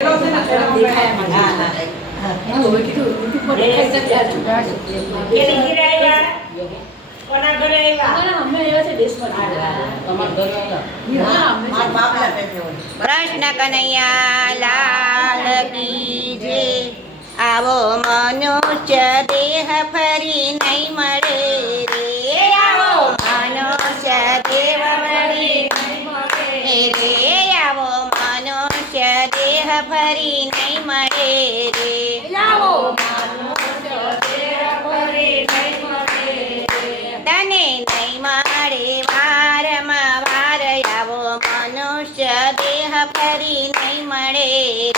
કૃષ્ણ કનૈયા લાલ કી જય. આવો મનુષ્ય દેહ ફરી નહીં મળે રે. આવો મનુષ્ય દેહ ફરી નહીં મળે રે. આવો મનુષ્ય દેહ ફરી નહીં મળે રે. આવો મનુષ્ય દેહ ફરી નહીં મળે રે. તને નહીં મળે વારમાં વાર. આવો મનુષ્ય દેહ ફરી નહીં મળે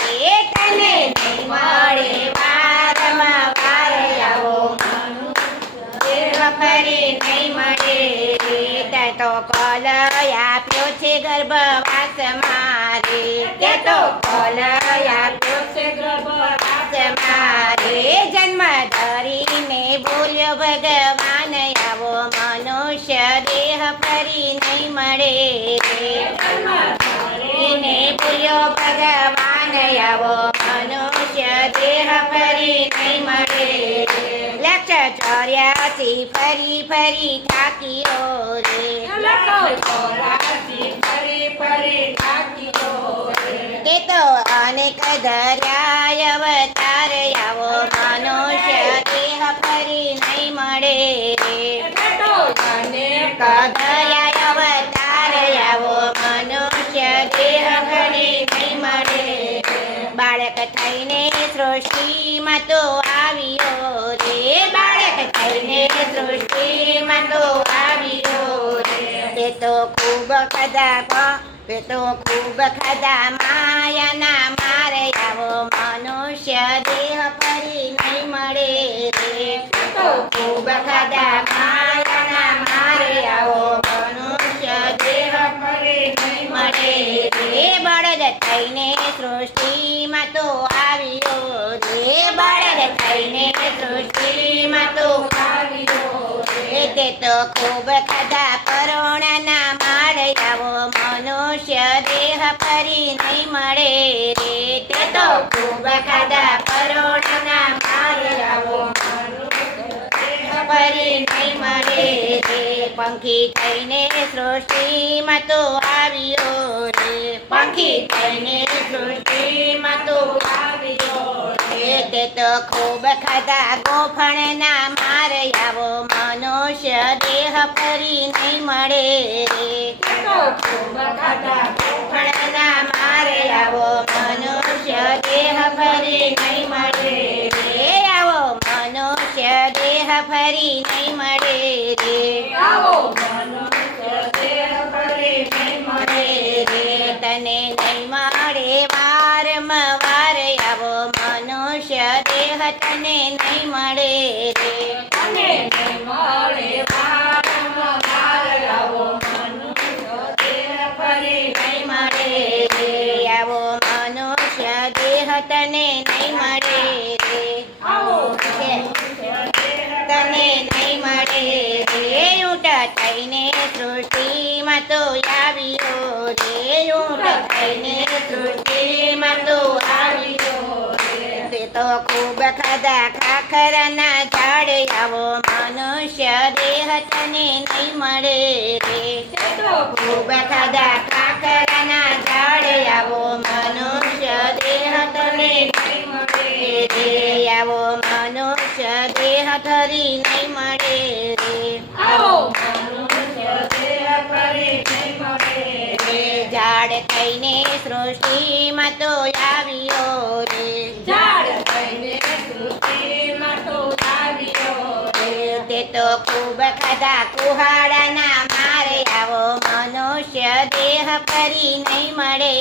રે. તને નહીં મળે વારમાં વાર. આવો મનુષ્ય દેહ ફરી નહીં મળે રે. તે તો કલ આપ્યો છે ગર્ભવાસ મારે. તે તો કલ આપ્યો છે ગર્ભવાસ મારે. જન્મ ધરીને બોલ્યો ભગવાન. આવો મનુષ્ય દેહ ફરી નહીં મળે રે. જન્મ ધરીને બોલ્યો ભગવાન. આવો મનુષ્ય દેહ ફરી નહીં મળે રે. લક્ષ 84 ફરી ફરી થાક્યો રે. તે તો અનેક ધર્યા અવતાર. આવો મનુષ્ય દેહ ફરી નહીં મળે રે. અનેક ધર્યા અવતાર. આવો મનુષ્ય દેહ ફરી નહીં મળે. બાળક થઈને સૃષ્ટિમાં તો આવ્યો રે. બાળક થઈને સૃષ્ટિમાં તો આવ્યો રે. તે તો ખૂબ ખાધા માયાના મારે. આવો મનુષ્ય દેહ ફરી નહીં મળે રે. તો ખૂબ ખાધા માયાના મારે. આવો મનુષ્ય દેહ ફરી નહીં મળે રે. બળદ થઈને સૃષ્ટિમાં તો આવ્યો રે. બળદ થઈને સૃષ્ટિમાં તો આવ્યો રે. તે તો ખૂબ ખાધા પરોણાના માળ. આવો મનુષ્ય દેહ ફરી નહીં મળે રે. તે તો ખૂબ ખાધા પરોણાના માળ. આવો મનુષ્ય દેહ ફરી નહીં મળે રે. પંખી થઈને સૃષ્ટિમાં તો આવ્યો રે. પંખી થઈને સૃષ્ટિમાં તો આવ્યો રે. તે તો ખૂબ ખાધા ગોફણના માર. આવો મનુષ્ય દેહ ફરી નહીં મળે રે. ખૂબ ખાધા ગોફણના માર. આવો મનુષ્ય દેહ ફરી નહીં મળે રે. આવો મનુષ્ય દેહ ફરી નહીં મળે રે. આવો મનુષ્ય દેહ ફરી નહીં મળે રે. તને નહીં મળે વારમાં વાર. આવો મનુષ્ય દેહ તને નહીં મળે રે. તને નહીં મળે વારમાં વાર. આવો મનુષ્ય દેહ ફરી નહીં મળે રે. આવો મનુષ્ય દેહ તને નહીં મળે રે. આવો મનુષ્ય દેહ તને નહીં મળે રે. ઊંટ થઈને સૃષ્ટિમાં તો આવ્યો રે. ઊંટ થઈને સૃષ્ટિમાં તો આવ્યો રે. તે તો ખૂબ ખાધા ખાખરાના ઝાડ. આવો મનુષ્ય દેહ તને નહીં મળે રે. તે તો ખૂબ ખાધા ખાખરાના ઝાડ. આવો મનુષ્ય દેહ તને નહીં મળે રે. આવો મનુષ્ય દેહ ધરી નહીં મળે રે. આવો મનુષ્ય દેહ ફરી નહીં મળે રે. ઝાડ થઈને સૃષ્ટિમાં તો આવ્યો રે. ઝાડ થઈને સૃષ્ટિમાં તો આવ્યો રે. તે તો ખૂબ ખાધા કુહાડાના મારે. આવો મનુષ્ય દેહ ફરી નહીં મળે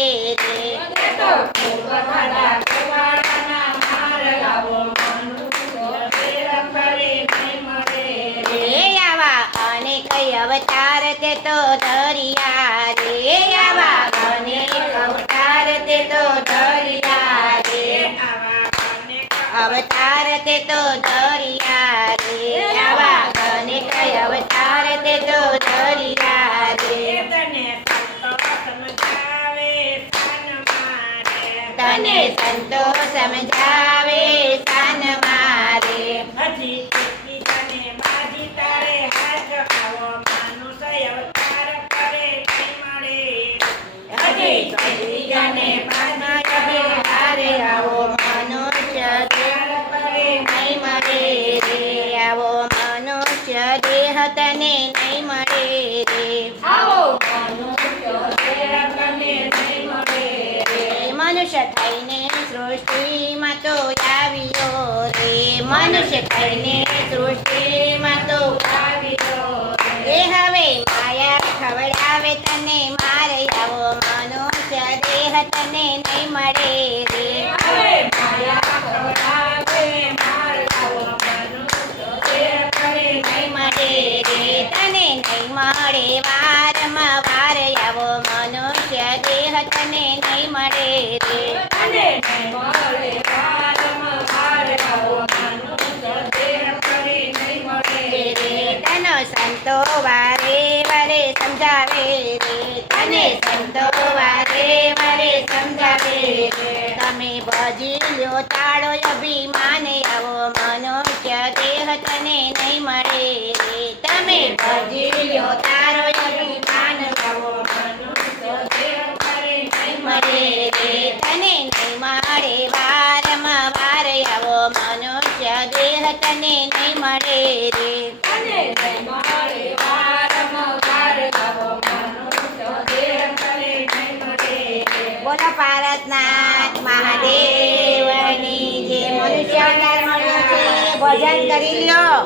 રે. તે તો ખૂબ ખાધા કુહાડાના મારે. આવો મનુષ્ય દેહ ફરી નહીં મળે રે. આવા અનેક અવતાર તે તો ધર્યા રે. આવા અનેક અવતાર તે તો ધર્યા રે. અવતાર તે તો ધર્યા રે. આવા અનેક અવતાર તે તો ધર્યા રે. તને તને સંતો સમજાવે તાન મારે હજી કેટલી તને બાજી તારે હાથ આવો માનુષ અવતાર કરે કઈ મળે હજી કેટલી તને બાજી તારે હારે આવો મનુષ્ય દેહ કરે નહીં મળે રે આવો મનુષ્ય દેહ તને નહીં મળે રે આવો મનુષ્ય દેહ તને નહીં મળે રે મનુષ્ય થઈને સૃષ્ટિમાં તો આવ્યો રે મનુષ્ય થઈને સૃષ્ટિમાં તો આવ્યો એ હવે માયા ખવડાવે તને મારે આવો મનુષ્ય દેહ તને નહીં મળે રે હવે માયા ખવડાવે માર આવો મનુષ્ય દેહ કરે નહીં મળે રે તને નહીં મળે વારમાં વાર આવો મનુષ્ય દેહ તને નહીં મળે રે તને નહીં મળે વારંવાર આવો મનુષ્ય દેહ કરે નહીં મળે રે તનો સંતો વારે વારે સમજાવે રે તને સંતો વારે વારે સમજાવે રે તમે ભજી લ્યો તાળો અભિમાન આવો મનુષ્ય દેહ તને નહીં મળે રે તમે ભજી લ્યો તારો અભિમાન આવો મનુષ્ય દેહ કરે નહીં મળે રે તને નહીં મળે વારમાં વાર આવો મનુષ્ય દેહ તને નહીં મળે રે તને નહીં મળે વારંવાર આવો મનુષ્ય દેહ કરે નહીં મળે બોલો પારસનાથ મહાદેવની જે મનુષ્ય અવતાર મળ્યો છે ભજન કરી લ્યો